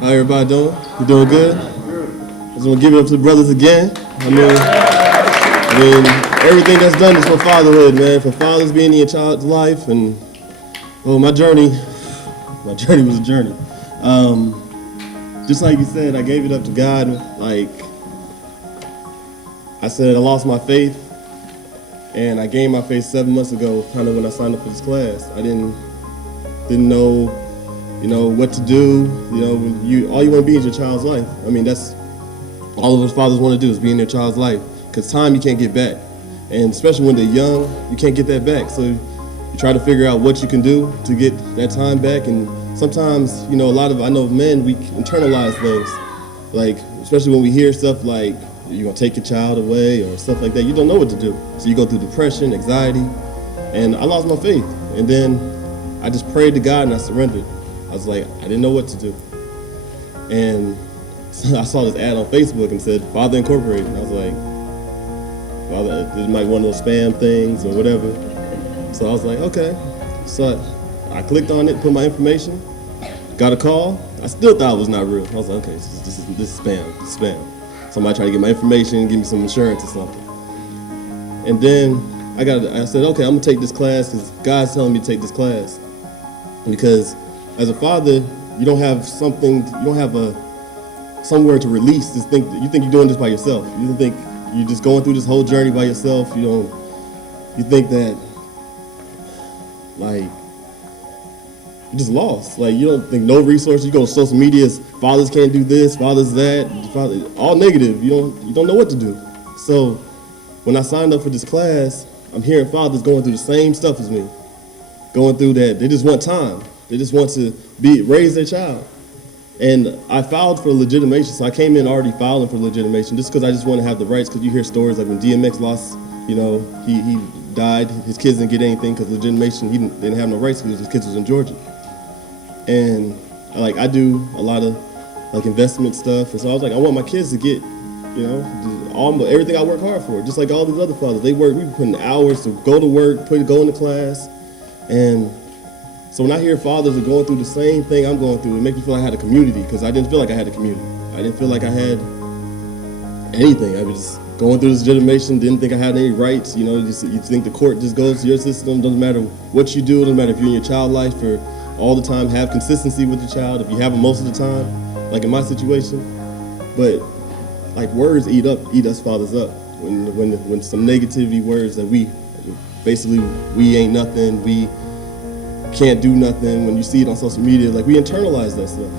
How everybody doing? You doing good? I just want to give it up to the brothers again. I mean, everything that's done is for fatherhood, man. For fathers being in your child's life, and my journey was a journey. Just like you said, I gave it up to God. Like I said, I lost my faith, and I gained my faith 7 months ago, kind of when I signed up for this class. I didn't know, what to do. All you want to be is your child's life. I mean, that's all of us fathers want to do, is be in their child's life. Because time you can't get back. And especially when they're young, you can't get that back. So you try to figure out what you can do to get that time back. And sometimes, I know men, we internalize things. Like, especially when we hear stuff like, you're going to take your child away or stuff like that, you don't know what to do. So you go through depression, anxiety. And I lost my faith. And then I just prayed to God and I surrendered. I was like, I didn't know what to do. And so I saw this ad on Facebook and said, Father Incorporated. And I was like, it might be one of those spam things or whatever. So I was like, okay. So I clicked on it, put my information, got a call. I still thought it was not real. I was like, okay, this is spam. This is spam. Somebody tried to get my information, give me some insurance or something. And then I said, okay, I'm gonna take this class because God's telling me to take this class. Because as a father, you don't have somewhere to release this thing. You think you're doing this by yourself. You don't think you're just going through this whole journey by yourself. You think that, like, you're just lost. Like, you don't think no resources. You go to social media, fathers can't do this, fathers that, all negative. You don't know what to do. So when I signed up for this class, I'm hearing fathers going through the same stuff as me, going through that. They just want time. They just want to raise their child. And I filed for legitimation, so I came in already filing for legitimation just because I just want to have the rights, because you hear stories like when DMX lost, he died, his kids didn't get anything because legitimation, he didn't have no rights because his kids was in Georgia. And I do a lot of investment stuff, and so I was like, I want my kids to get, everything I work hard for, just like all these other fathers. We put in hours to go to work, go into class, and so when I hear fathers are going through the same thing I'm going through, it makes me feel like I had a community, because I didn't feel like I had a community. I didn't feel like I had anything. I was just going through this legitimation, didn't think I had any rights. You think the court just goes to your system, doesn't matter what you do, doesn't matter if you're in your child life for all the time, have consistency with your child, if you have them most of the time, like in my situation. But words eat us fathers up. When some negativity words that we ain't nothing, we can't do nothing, when you see it on social media, we internalize that stuff.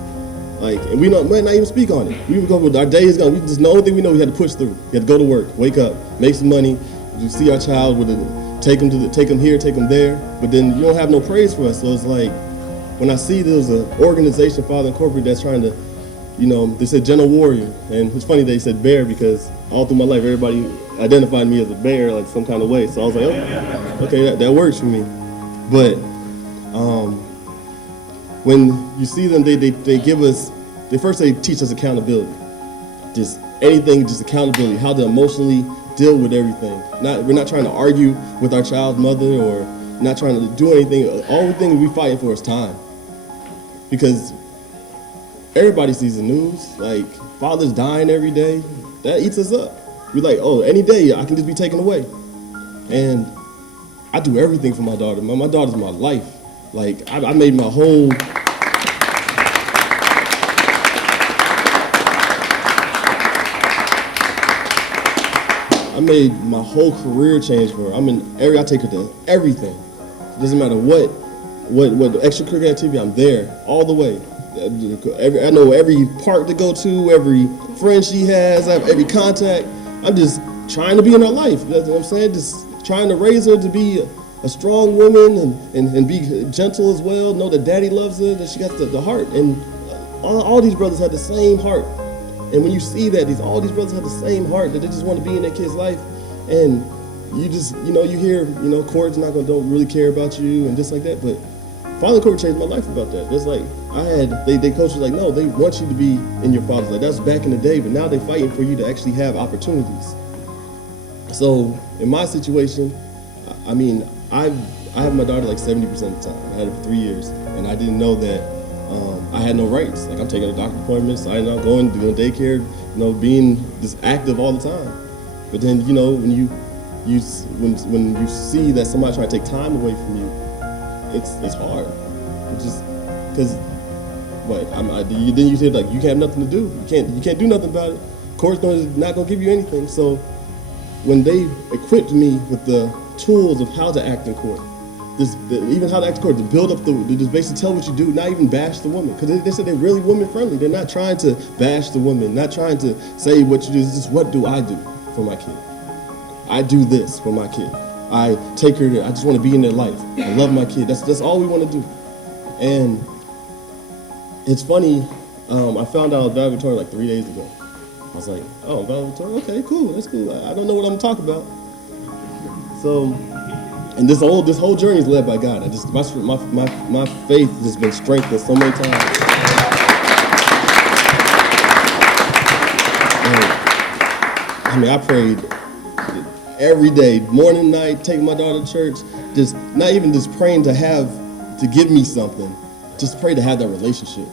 And we might not even speak on it. We would go with our day is gone. The only thing we know, we had to push through. We had to go to work, wake up, make some money. You see our child take them here, take them there, but then you don't have no praise for us. So it's like, when I see there's an organization, Father Incorporated, that's trying to, they said gentle warrior, and it's funny they said bear, because all through my life everybody identified me as a bear, some kind of way. So I was like, okay, that works for me. But when you see them, they give us, they teach us accountability. Just anything, just accountability, how to emotionally deal with everything. We're not trying to argue with our child's mother, or not trying to do anything. All the thing we're fighting for is time. Because everybody sees the news, fathers dying every day. That eats us up. We're like, any day I can just be taken away. And I do everything for my daughter. My daughter's my life. I made my whole career change for her. I take her to everything. It doesn't matter what extracurricular activity, I'm there all the way. I know every park to go to, every friend she has, I have every contact. I'm just trying to be in her life. That's what I'm saying. Just trying to raise her to be a strong woman and be gentle as well. Know that daddy loves her, that she got the heart. And all these brothers have the same heart. And when you see that, all these brothers have the same heart, that they just want to be in their kid's life. And you just, you hear, courts don't really care about you and just like that. But Father Court changed my life about that. It's they coaches no, they want you to be in your father's life. That's back in the day, but now they're fighting for you to actually have opportunities. So in my situation, I have my daughter 70% of the time. I had her for 3 years, and I didn't know that I had no rights. Like I'm taking a doctor appointments, I'm not going, doing daycare, being just active all the time. But then, when you see that somebody trying to take time away from you, it's hard. It's just because then you say like you have nothing to do. You can't do nothing about it. Court's not gonna give you anything. So when they equipped me with the tools of how to act in court, even how to act in court, to build up to just basically tell what you do, not even bash the woman, because they said they're really women friendly. They're not trying to bash the woman, not trying to say what you do. It's just what do I do for my kid? I do this for my kid. I take her there. I just want to be in their life. I love my kid. That's all we want to do. And it's funny, I found out Valedictorian like 3 days ago. I was like, oh, Valedictorian, okay, cool, that's cool. I don't know what I'm talking about. So, and this whole journey is led by God. My faith has been strengthened so many times. And, I prayed every day, morning, night, taking my daughter to church, just not even just praying to give me something, just pray to have that relationship.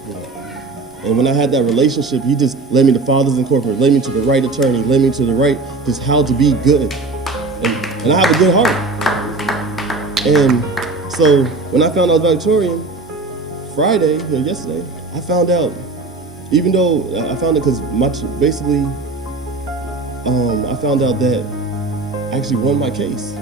And when I had that relationship, he just led me to Fathers Incorporated, led me to the right attorney, led me to the right, just how to be good. And I have a good heart. And so when I found out Valedictorian, yesterday, I found out, even though I found it because basically, I found out that I actually won my case.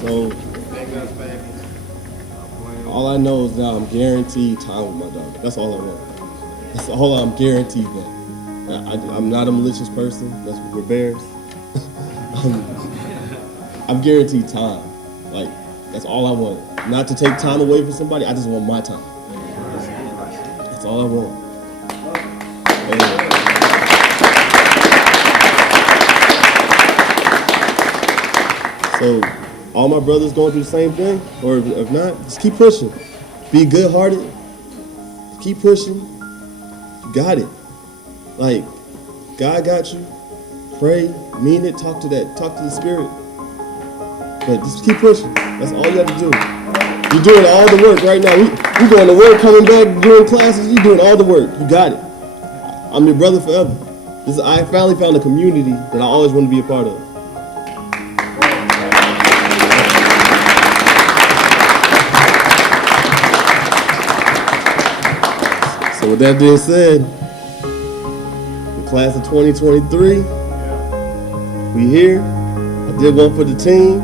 So, all I know is now I'm guaranteed time with my daughter. That's all I want. That's all I'm guaranteed that. I'm not a malicious person. That's what we're bears. I'm guaranteed time. Like, that's all I want. Not to take time away from somebody, I just want my time. That's all I want. So, all my brothers going through the same thing, or if not, just keep pushing. Be good-hearted. Keep pushing. You got it. Like, God got you. Pray, mean it, talk to the Spirit. But just keep pushing. That's all you have to do. You're doing all the work right now. You're going to work, coming back, doing classes. You're doing all the work. You got it. I'm your brother forever. I finally found a community that I always want to be a part of. So with that being said, the class of 2023, we here. I did one for the team.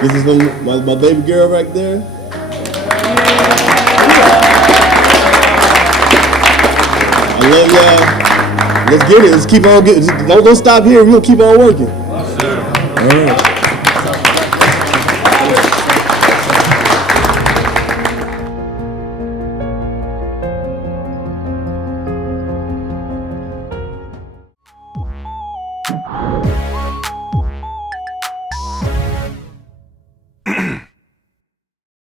This is from my baby girl right there. I love y'all. Let's get it. Let's keep on getting. Don't stop here. We'll keep on working. All right.